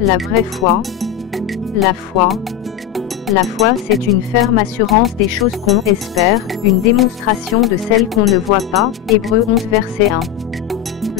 La vraie foi. La foi. La foi, c'est une ferme assurance des choses qu'on espère, une démonstration de celles qu'on ne voit pas. Hébreux 11 verset 1.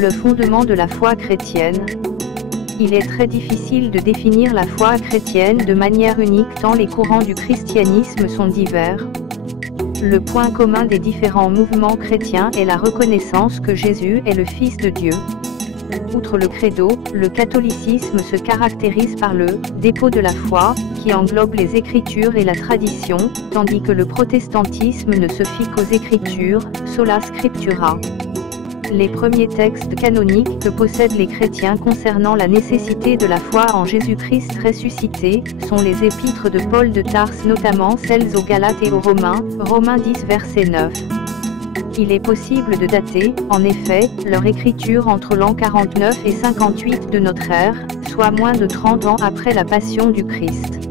Le fondement de la foi chrétienne. Il est très difficile de définir la foi chrétienne de manière unique tant les courants du christianisme sont divers. Le point commun des différents mouvements chrétiens est la reconnaissance que Jésus est le Fils de Dieu. Outre le credo, le catholicisme se caractérise par le dépôt de la foi, qui englobe les Écritures et la tradition, tandis que le protestantisme ne se fie qu'aux Écritures, sola scriptura. Les premiers textes canoniques que possèdent les chrétiens concernant la nécessité de la foi en Jésus-Christ ressuscité, sont les épîtres de Paul de Tarse, notamment celles aux Galates et aux Romains, Romains 10 verset 9. Il est possible de dater, en effet, leur écriture entre l'an 49 et 58 de notre ère, soit moins de 30 ans après la Passion du Christ.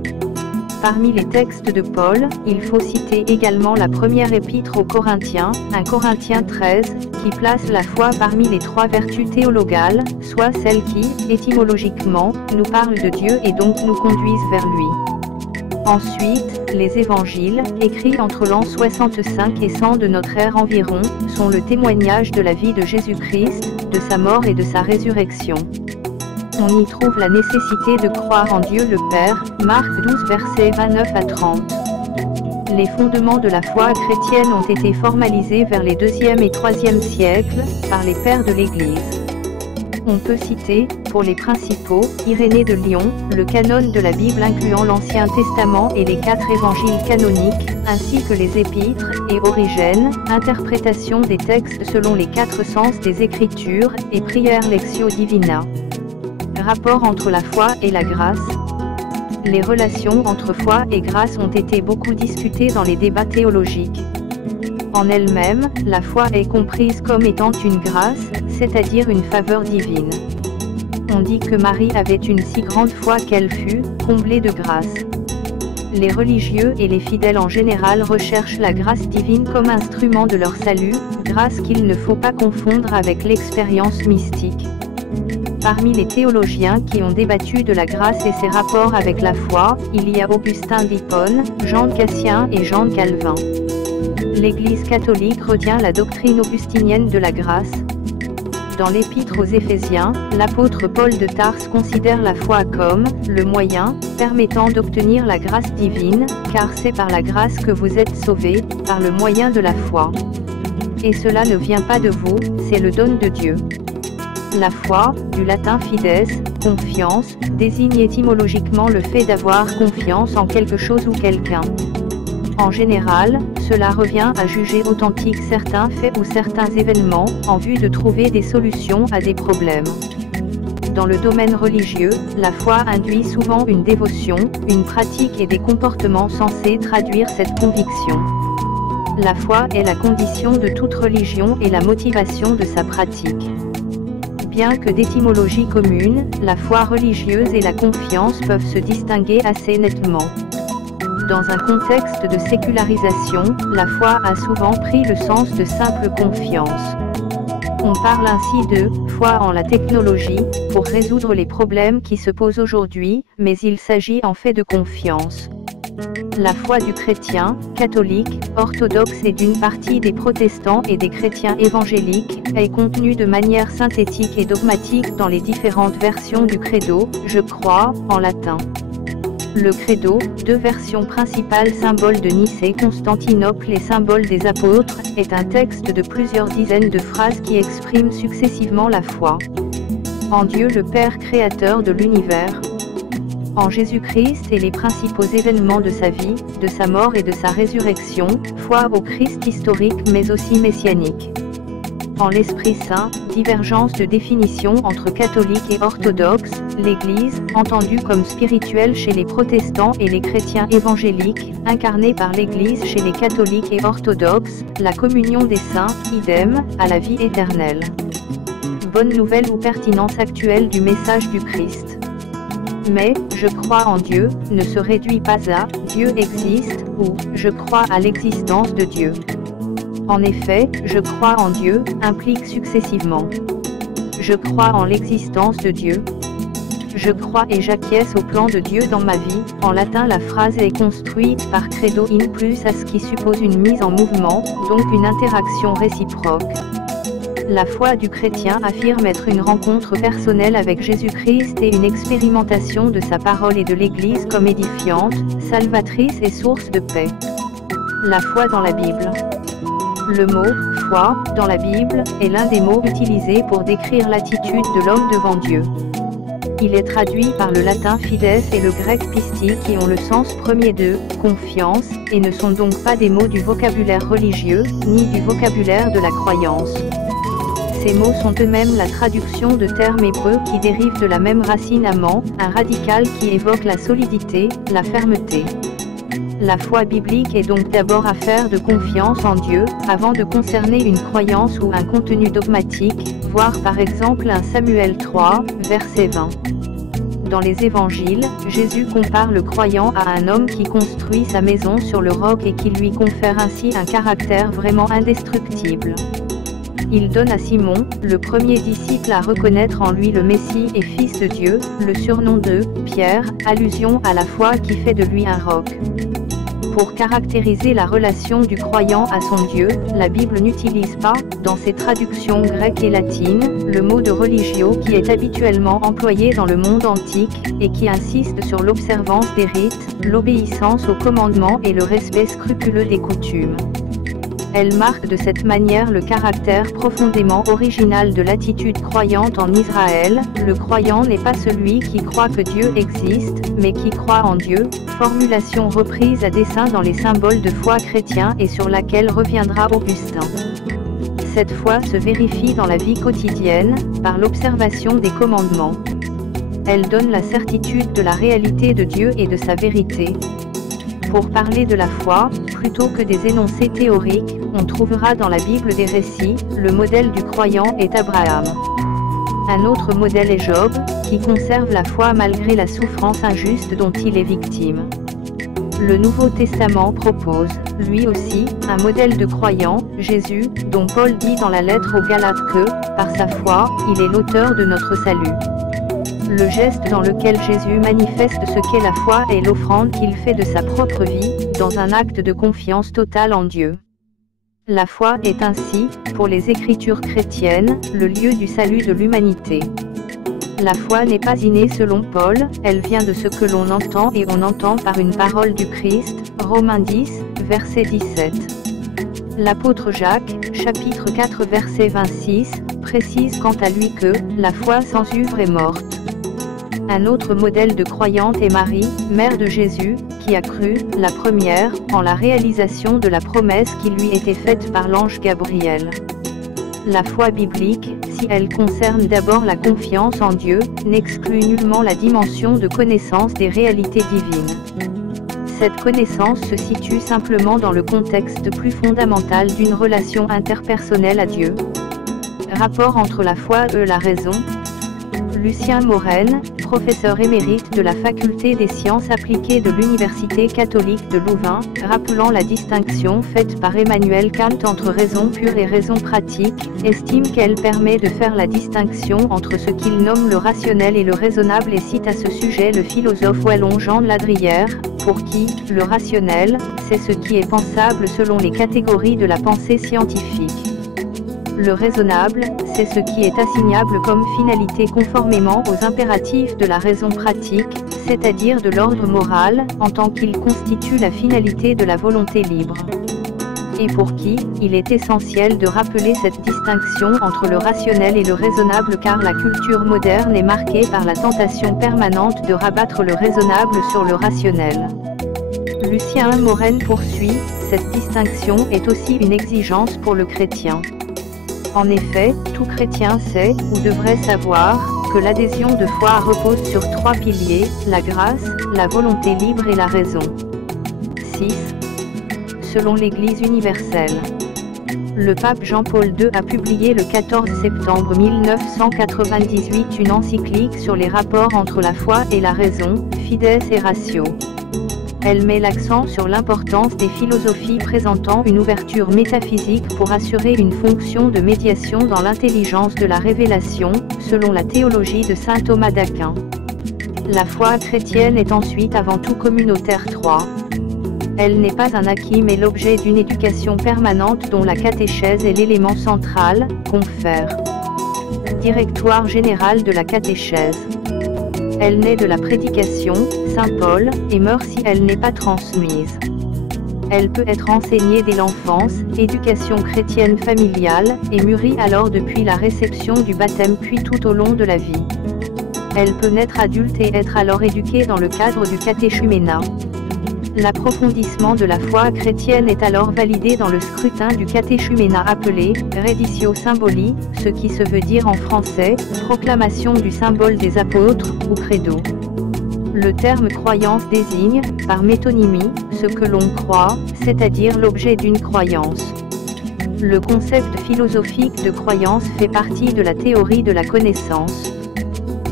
Parmi les textes de Paul, il faut citer également la première épître aux Corinthiens, 1 Corinthiens 13, qui place la foi parmi les trois vertus théologales, soit celles qui, étymologiquement, nous parlent de Dieu et donc nous conduisent vers lui. Ensuite, les évangiles, écrits entre l'an 65 et 100 de notre ère environ, sont le témoignage de la vie de Jésus-Christ, de sa mort et de sa résurrection. On y trouve la nécessité de croire en Dieu le Père, Marc 12 versets 29 à 30. Les fondements de la foi chrétienne ont été formalisés vers les 2e et 3e siècles, par les pères de l'Église. On peut citer, pour les principaux, Irénée de Lyon, le canon de la Bible incluant l'Ancien Testament et les 4 évangiles canoniques, ainsi que les épîtres, et Origène, interprétation des textes selon les 4 sens des Écritures, et prière Lectio Divina. Rapport entre la foi et la grâce. Les relations entre foi et grâce ont été beaucoup discutées dans les débats théologiques. En elle-même, la foi est comprise comme étant une grâce, c'est-à-dire une faveur divine. On dit que Marie avait une si grande foi qu'elle fut comblée de grâce. Les religieux et les fidèles en général recherchent la grâce divine comme instrument de leur salut, grâce qu'il ne faut pas confondre avec l'expérience mystique. Parmi les théologiens qui ont débattu de la grâce et ses rapports avec la foi, il y a Augustin d'Hippone, Jean de Cassien et Jean de Calvin. L'Église catholique retient la doctrine augustinienne de la grâce. Dans l'Épître aux Éphésiens, l'apôtre Paul de Tarse considère la foi comme le moyen permettant d'obtenir la grâce divine, car c'est par la grâce que vous êtes sauvés, par le moyen de la foi. Et cela ne vient pas de vous, c'est le don de Dieu. La foi, du latin fides, confiance, désigne étymologiquement le fait d'avoir confiance en quelque chose ou quelqu'un. En général, cela revient à juger authentiques certains faits ou certains événements, en vue de trouver des solutions à des problèmes. Dans le domaine religieux, la foi induit souvent une dévotion, une pratique et des comportements censés traduire cette conviction. La foi est la condition de toute religion et la motivation de sa pratique. Bien que d'étymologie commune, la foi religieuse et la confiance peuvent se distinguer assez nettement. Dans un contexte de sécularisation, la foi a souvent pris le sens de simple confiance. On parle ainsi de « foi en la technologie » pour résoudre les problèmes qui se posent aujourd'hui, mais il s'agit en fait de confiance. La foi du chrétien, catholique, orthodoxe et d'une partie des protestants et des chrétiens évangéliques, est contenue de manière synthétique et dogmatique dans les différentes versions du credo, je crois, en latin. Le credo, 2 versions principales symbole de Nicée, Constantinople et symbole des apôtres, est un texte de plusieurs dizaines de phrases qui expriment successivement la foi en Dieu le Père créateur de l'univers, en Jésus-Christ et les principaux événements de sa vie, de sa mort et de sa résurrection, foi au Christ historique mais aussi messianique. En l'Esprit Saint, divergence de définition entre catholiques et orthodoxes, l'Église, entendue comme spirituelle chez les protestants et les chrétiens évangéliques, incarnée par l'Église chez les catholiques et orthodoxes, la communion des saints, idem, à la vie éternelle. Bonne nouvelle ou pertinence actuelle du message du Christ. Mais, je crois en Dieu, ne se réduit pas à « Dieu existe » ou « Je crois à l'existence de Dieu ». En effet, je crois en Dieu, implique successivement. je crois en l'existence de Dieu. Je crois et j'acquiesce au plan de Dieu dans ma vie. En latin, la phrase est construite par credo in plus à ce qui suppose une mise en mouvement, donc une interaction réciproque. La foi du chrétien affirme être une rencontre personnelle avec Jésus-Christ et une expérimentation de sa parole et de l'Église comme édifiante, salvatrice et source de paix. La foi dans la Bible. Le mot « foi » dans la Bible est l'un des mots utilisés pour décrire l'attitude de l'homme devant Dieu. Il est traduit par le latin fides et le grec pistis qui ont le sens premier de « confiance » et ne sont donc pas des mots du vocabulaire religieux, ni du vocabulaire de la croyance. Ces mots sont eux-mêmes la traduction de termes hébreux qui dérivent de la même racine amant, un radical qui évoque la solidité, la fermeté. La foi biblique est donc d'abord affaire de confiance en Dieu, avant de concerner une croyance ou un contenu dogmatique, voir par exemple 1 Samuel 3, verset 20. Dans les évangiles, Jésus compare le croyant à un homme qui construit sa maison sur le roc et qui lui confère ainsi un caractère vraiment indestructible. Il donne à Simon, le premier disciple à reconnaître en lui le Messie et Fils de Dieu, le surnom de Pierre, allusion à la foi qui fait de lui un roc. Pour caractériser la relation du croyant à son Dieu, la Bible n'utilise pas, dans ses traductions grecques et latines, le mot de religio qui est habituellement employé dans le monde antique, et qui insiste sur l'observance des rites, l'obéissance aux commandements et le respect scrupuleux des coutumes. Elle marque de cette manière le caractère profondément original de l'attitude croyante en Israël. Le croyant n'est pas celui qui croit que Dieu existe, mais qui croit en Dieu, formulation reprise à dessein dans les symboles de foi chrétiens et sur laquelle reviendra Augustin. Cette foi se vérifie dans la vie quotidienne, par l'observation des commandements. Elle donne la certitude de la réalité de Dieu et de sa vérité. Pour parler de la foi, plutôt que des énoncés théoriques, on trouvera dans la Bible des récits. Le modèle du croyant est Abraham. Un autre modèle est Job, qui conserve la foi malgré la souffrance injuste dont il est victime. Le Nouveau Testament propose, lui aussi, un modèle de croyant, Jésus, dont Paul dit dans la lettre aux Galates que, par sa foi, il est l'auteur de notre salut. Le geste dans lequel Jésus manifeste ce qu'est la foi est l'offrande qu'il fait de sa propre vie, dans un acte de confiance totale en Dieu. La foi est ainsi, pour les Écritures chrétiennes, le lieu du salut de l'humanité. La foi n'est pas innée selon Paul, elle vient de ce que l'on entend et on entend par une parole du Christ, Romains 10, verset 17. L'apôtre Jacques, chapitre 4 verset 26, précise quant à lui que « la foi sans œuvre est morte ». Un autre modèle de croyante est Marie, mère de Jésus, qui a cru, la première, en la réalisation de la promesse qui lui était faite par l'ange Gabriel. La foi biblique, si elle concerne d'abord la confiance en Dieu, n'exclut nullement la dimension de connaissance des réalités divines. Cette connaissance se situe simplement dans le contexte plus fondamental d'une relation interpersonnelle à Dieu. Rapport entre la foi et la raison. Lucien Morel, professeur émérite de la Faculté des sciences appliquées de l'Université catholique de Louvain, rappelant la distinction faite par Emmanuel Kant entre raison pure et raison pratique, estime qu'elle permet de faire la distinction entre ce qu'il nomme le rationnel et le raisonnable et cite à ce sujet le philosophe wallon Jean de Ladrière, pour qui, le rationnel, c'est ce qui est pensable selon les catégories de la pensée scientifique. Le raisonnable, c'est ce qui est assignable comme finalité conformément aux impératifs de la raison pratique, c'est-à-dire de l'ordre moral, en tant qu'il constitue la finalité de la volonté libre. Et pour qui, il est essentiel de rappeler cette distinction entre le rationnel et le raisonnable car la culture moderne est marquée par la tentation permanente de rabattre le raisonnable sur le rationnel. Lucien Morel poursuit, cette distinction est aussi une exigence pour le chrétien. En effet, tout chrétien sait, ou devrait savoir, que l'adhésion de foi repose sur trois piliers, la grâce, la volonté libre et la raison. 6. Selon l'Église universelle. Le pape Jean-Paul II a publié le 14 septembre 1998 une encyclique sur les rapports entre la foi et la raison, Fides et Ratio. Elle met l'accent sur l'importance des philosophies présentant une ouverture métaphysique pour assurer une fonction de médiation dans l'intelligence de la révélation, selon la théologie de saint Thomas d'Aquin. La foi chrétienne est ensuite avant tout communautaire. 3. Elle n'est pas un acquis mais l'objet d'une éducation permanente dont la catéchèse est l'élément central. Confère. Directoire général de la catéchèse. Elle naît de la prédication, saint Paul, et meurt si elle n'est pas transmise. Elle peut être enseignée dès l'enfance, éducation chrétienne familiale, et mûrie alors depuis la réception du baptême puis tout au long de la vie. Elle peut naître adulte et être alors éduquée dans le cadre du catéchuménat. L'approfondissement de la foi chrétienne est alors validé dans le scrutin du catéchuménat appelé « Reditio Symboli », ce qui se veut dire en français « proclamation du symbole des apôtres » ou « credo ». Le terme croyance désigne, par métonymie, ce que l'on croit, c'est-à-dire l'objet d'une croyance. Le concept philosophique de croyance fait partie de la théorie de la connaissance.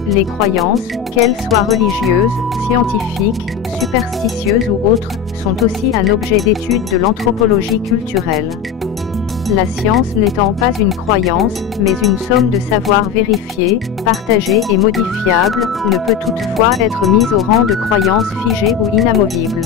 Les croyances, qu'elles soient religieuses, scientifiques, superstitieuses ou autres, sont aussi un objet d'étude de l'anthropologie culturelle. La science n'étant pas une croyance, mais une somme de savoirs vérifiés, partagés et modifiables, ne peut toutefois être mise au rang de croyance figée ou inamovible.